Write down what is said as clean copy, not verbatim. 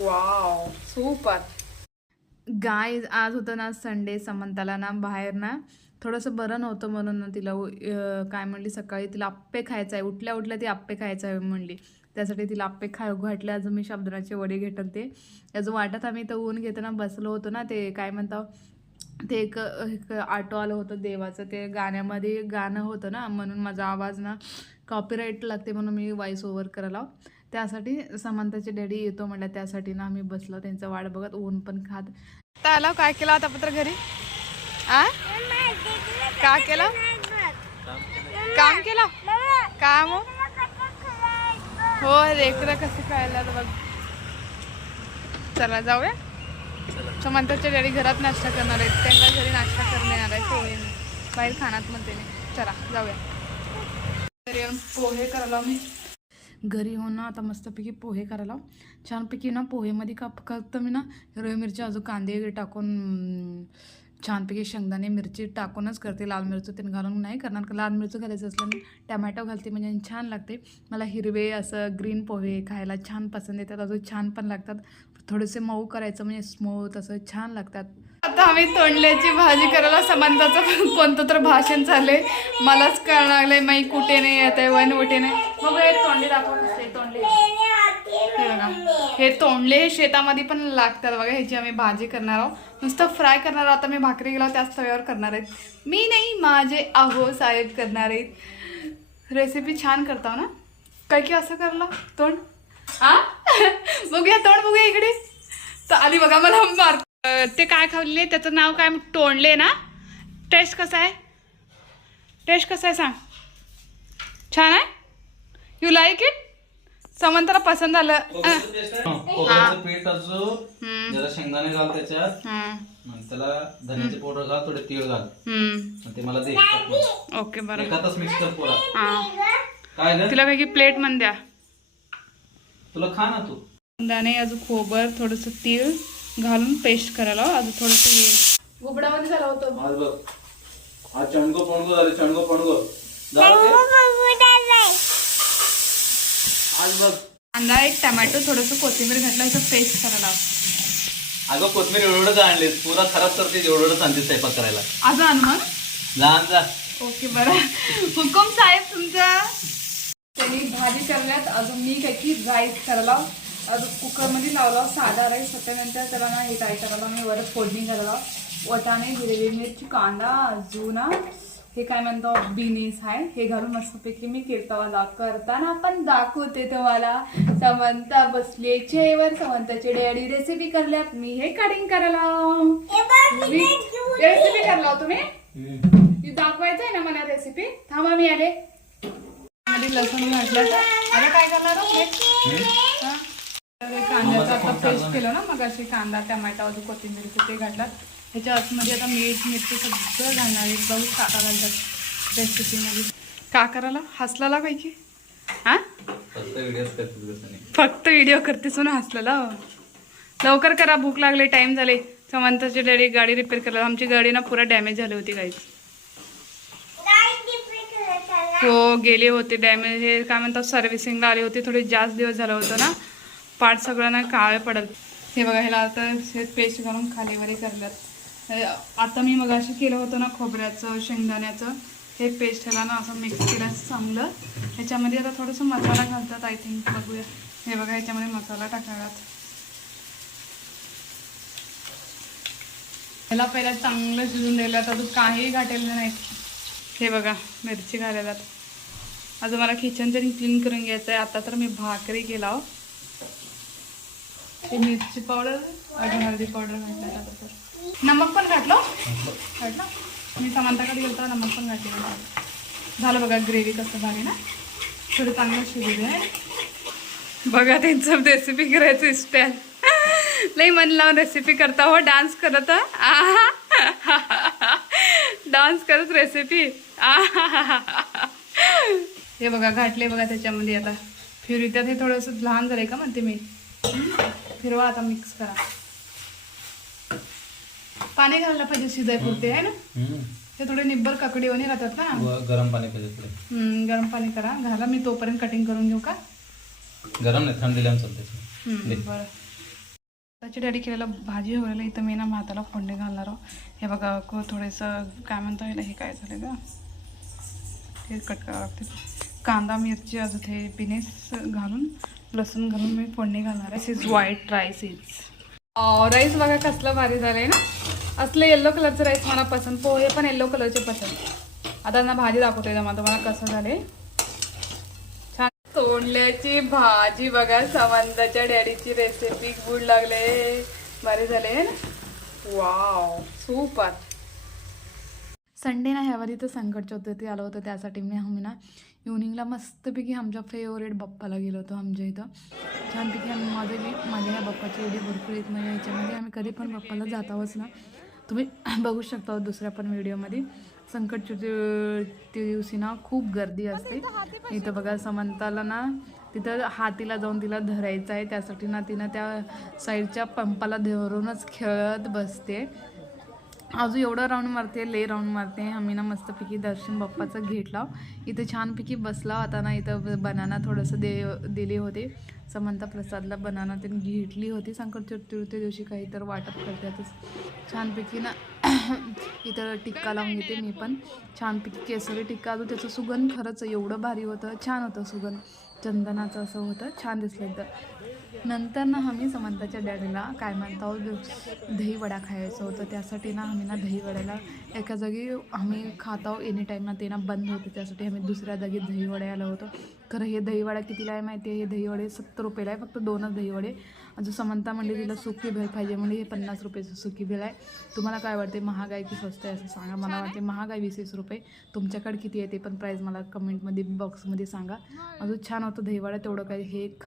Wow super. गाय आज होतं ना संडे, समंताला ना बाहेर ना थोडंसं बरं नव्हतं म्हणून ना तिला काय म्हणली सकाळी तिला आप्पे खायचं आहे. उठल्या उठल्या ती आप्पे खायचं आहे म्हणली. त्यासाठी तिला आप्पे घातले. अजून मी साबुदाण्याचे वडे घेतले ते. अजून वाटत आम्ही तर ऊन घेताना बसलो होतो ना, ते काय म्हणतो ते एक ऑटो आलं होतं देवाचं, ते गाण्यामध्ये गाणं होतं ना, म्हणून माझा आवाज ना कॉपीराईट लागते म्हणून मी व्हॉइस ओव्हर करायला. त्यासाठी समंताचे डॅडी येतो म्हटलं, त्यासाठी ना आम्ही बसलो त्यांचं वाट बघत, ऊन पण खात. आता आला. काय केलं आता पत्र घरी? आ काय केलं? काम केलं? काम हो. लेकरं कसं खायला बघ. चला जाऊया. समंताच्या डॅडी घरात नाश्ता करणार आहेत, त्यांना घरी नाश्ता करणे येणार आहे पोहेने, बाहेर खाण्यात म्हणते नाही. चला जाऊया. घरी येऊन पोहे करायला मी घरी येऊन ना आता मस्तपैकी पोहे करायला. छानपैकी ना पोहेमध्ये फक्त मी ना हिरवी मिरची अजून कांदे टाकून छानपैकी शेंगदाणे मिरची टाकूनच करते. लाल मिरची ते घालून नाही करणार, का लाल मिरची घालायचं असल्याने टमॅटो घालते म्हणजे छान लागते. मला हिरवे असं ग्रीन पोहे खायला छान पसंत येतात, अजून छान पण लागतात. थोडेसे मऊ करायचं म्हणजे स्मूथ असं छान लागतात. आता आम्ही तोंडल्याची भाजी करायला. समंताचं कोणतं तर भाषण चाललंय, मलाच कळणार लागलंय माई कुठे नाही येत आहे वन कुठे नाही. मग हे तोंडले दाखव कसले तोंडले. हे बघा, हे तोंडले शेतामध्ये पण लागतात बघा. ह्याची आम्ही भाजी करणार आहोत. नुसतं फ्राय करणार आहोत. आता मी भाकरी गेला त्याच तव्यावर करणार आहेत. मी नाही, माझे आहो साहेब करणार आहेत. रेसिपी छान करता ना काय की असं करला तोंड. हा बघूया तोंड, बघूया इकडे तर आली बघा. मला मार ते काय खाल्ले त्याचं नाव काय? तोंडले ना. टेस्ट कसा आहे? टेस्ट कसा आहे सांग. छान आहे. You like it? समंताला पसंत आलं. खोबऱ्याचं पीठ अजून जरा शेंगदाणे घाल त्याच्यात, त्याला धन्याचे पावडर घाल, थोडे तीळ घाल, ते मला दे. ओके बरं. एकातच मिक्स कर पुरा. काय तिला पैकी प्लेट मध्ये द्या. तुला खा ना तू. शेंगदाणे अजून खोबर थोडस तीळ घालून पेस्ट करायला. अजून थोडस हे गुबडामध्ये झाला होतं. आज बघ, आज चणगो पणगो झाले. चणगो पणगो आज बघ. कांदा, एक टमॅटो, थोडस कोथिंबीर घातलं, असं पेस्ट करायला. अगं कोथमीर एवढंच आणलीस, पुरा खराब करते. एवढंच आणते स्वयंपाक करायला. अजून अनुमान जा. ओके बरं. हुकुम साहेब तुमचा. त्यांनी भाजी करण्यात. अजून मी काय की राईस करायला. अजून कुकरमध्ये लावला साधा राईस. त्यानंतर त्याला ना हे काय करायला मी वर फोडणी करायला. वटाणे, हिरवी मिरची, कांदा, अजून हे काय म्हणतो बिनीस आहे, हे घालून मस्तपैकी मी किरतावाला करताना पण दाखवते तुम्हाला. समंता बसले चेअरवर. समंताचे डॅडी रेसिपी करल्यात, मी हे कटिंग करायला. रेसिपी करला तुम्ही दाखवायचं आहे ना मला रेसिपी. थांबा मी आले. लसूण घातलं. आता काय करणार कांद्याचा आता पेस्ट केलं ना मग अशी. कांदा, टमाटा, अजून कोथिंबीरचं ते घातलं. ह्याच्या आतमध्ये आता मीठ मिरची सगळं घालणार आहे. बघू काका घालतात रेसिपीमध्ये. का करायला हसलेला पैकी? हा फक्त व्हिडिओ करतेस ना हसलेला. लवकर करा, भूक लागले, टाइम झाले. समंताची डॅडी गाडी रिपेअर करायला. आमची गाडी ना पुरा डॅमेज झाली होती गाईच. हो गेले होते डॅमेज. हे काय म्हणतात सर्व्हिसिंगला आले होते. थोडे जास्त दिवस झालं होतं ना, पार्ट सगळं ना काळे पडत. हे बघा, ह्याला आता पेस्ट घालून खालीवरी करल्यात. आता मी मग अशी केलं होतं ना खोबऱ्याचं शेंगदाण्याचं, हे पेस्ट ह्याला ना असं मिक्स केलं चांगलं. ह्याच्यामध्ये आता थोडंसं मसाला घालतात आय थिंक. बघूया. हे बघा, ह्याच्यामध्ये मसाला टाकणार. ह्याला पहिला चांगलं शिजून द्यायला. अजून काही घातलेलं नाही. हे बघा मिरची घालायला. अजून मला किचन तरी क्लीन करून घ्यायचं आहे. आता तर मी भाकरी केला. हे मिरची पावडर अजून हळदी पावडर घातलं. नमक पण घातलं. मी समंताकडे गेलो तर नमक पण घातलेलं. झालं बघा ग्रेव्ही कसं भारी ना. थोडं चांगलं शिजू दे. बघा त्यांचं रेसिपी करायचं स्टाईल. नाही मन लावून रेसिपी करता हो. डान्स करत डान्स करत रेसिपी. हे बघा घातले बघा त्याच्यामध्ये. आता फिरवित्यात. हे थोडंसं लहान झालंय का म्हणते मी. फिरवा आता, मिक्स करा. पाणी घालायला पाहिजे शिजाय पुरते आहे ना. ते थोडे निब्बर काकडीवाणी राहतात ना. गरम पाणी पाहिजे. गरम पाणी करा. घाला, मी तोपर्यंत कटिंग करून घेऊ का? गरम नाही, थंड दिल्यानं चालते. बरं. त्याची डॅडी केलेलं भाजी व्हायला इथं मी ना भाताला फोडणी घालणार आहोत. हे बघा थोडंसं काय म्हणता येईल, हे काय झालं का हे कट करावं लागते. कांदा मिरची अजून हे बिनेस घालून लसूण घालून मी फोडणी घालणार आहे. इज व्हाईट राईस राईस बघा कसलं भारी झालं आहे ना. असलं येल्लो कलरचं राईस मला पसंत, पोहे पण येल्लो कलरचे पसंत. आता ना भाजी दाखवते तुम्हाला कसं झाले. छान तोंडल्याची भाजी बघा, समंताच्या डॅडीची रेसिपी गुड लागले, भारी झाले ना. Wow super. संडे ना ह्यावर इथं संकट चतुर्थी आलं होतं, त्यासाठी आम्ही ना इव्हनिंगला मस्तपैकी आमच्या फेवरेट बाप्पाला गेलो होतो. आमच्या इथं छानपैकी माझ्या ह्या बाप्पाची एवढी भरपूर येत नाही, याच्यामध्ये आम्ही कधी पण बाप्पाला जातावच ना. तुम्ही बघू शकता दुसऱ्या पण व्हिडिओमध्ये. संकट चतुर्थी दिवशी ना खूप गर्दी असते इथं बघा. समंताला ना तिथं हातीला जाऊन तिला धरायचं आहे, त्यासाठी ना तिनं त्या साईडच्या पंपाला धरूनच खेळत बसते. अजून एवढं राऊंड मारते, ले राऊंड मारते. आम्ही ना मस्तपैकी दर्शन बाप्पाचं घेतला. इथं छानपैकी बसला होता ना. इथं बनाना थोडंसं दिले होते. समंता प्रसादला बनाना त्यांनी घेतली होती. संकट चतुर्थी दिवशी काही तर वाटप करतातच छानपैकी ना. इथं टिक्का लावून घेते मी पण छानपैकी, केसरी टिक्का. अजून त्याचं सुगंध खरंच एवढं भारी होतं, छान होतं सुगंध, चंदनाचं असं होतं, छान दिसलं एकदम. नंतर ना आम्ही समंताच्या डॅडीला काय म्हणतो दही वडा खायचं होतं, त्यासाठी ना आम्ही ना दही वड्याला एका जागी आम्ही खातो एनी टाईम ना, ते ना बंद होते, त्यासाठी आम्ही दुसऱ्या जागी दही वड्याला होतो. खरं हे दही वडा कितीला आहे माहिती आहे? हे दही वडे 70 रुपयाला आहे, फक्त 2च दही वडे. अजून समंता म्हणजे तिला सुकी भेळ पाहिजे म्हणजे हे 50 रुपयाचं सुकी भेळ आहे. तुम्हाला काय वाटते, महाग आहे की स्वस्त आहे असं सांगा. मला वाटते महाग आहे, 20 रुपये. तुमच्याकडे किती आहे ते पण प्राईस मला कमेंटमध्ये बॉक्समध्ये सांगा. अजून छान होतं दही वडा, तेवढं काही हे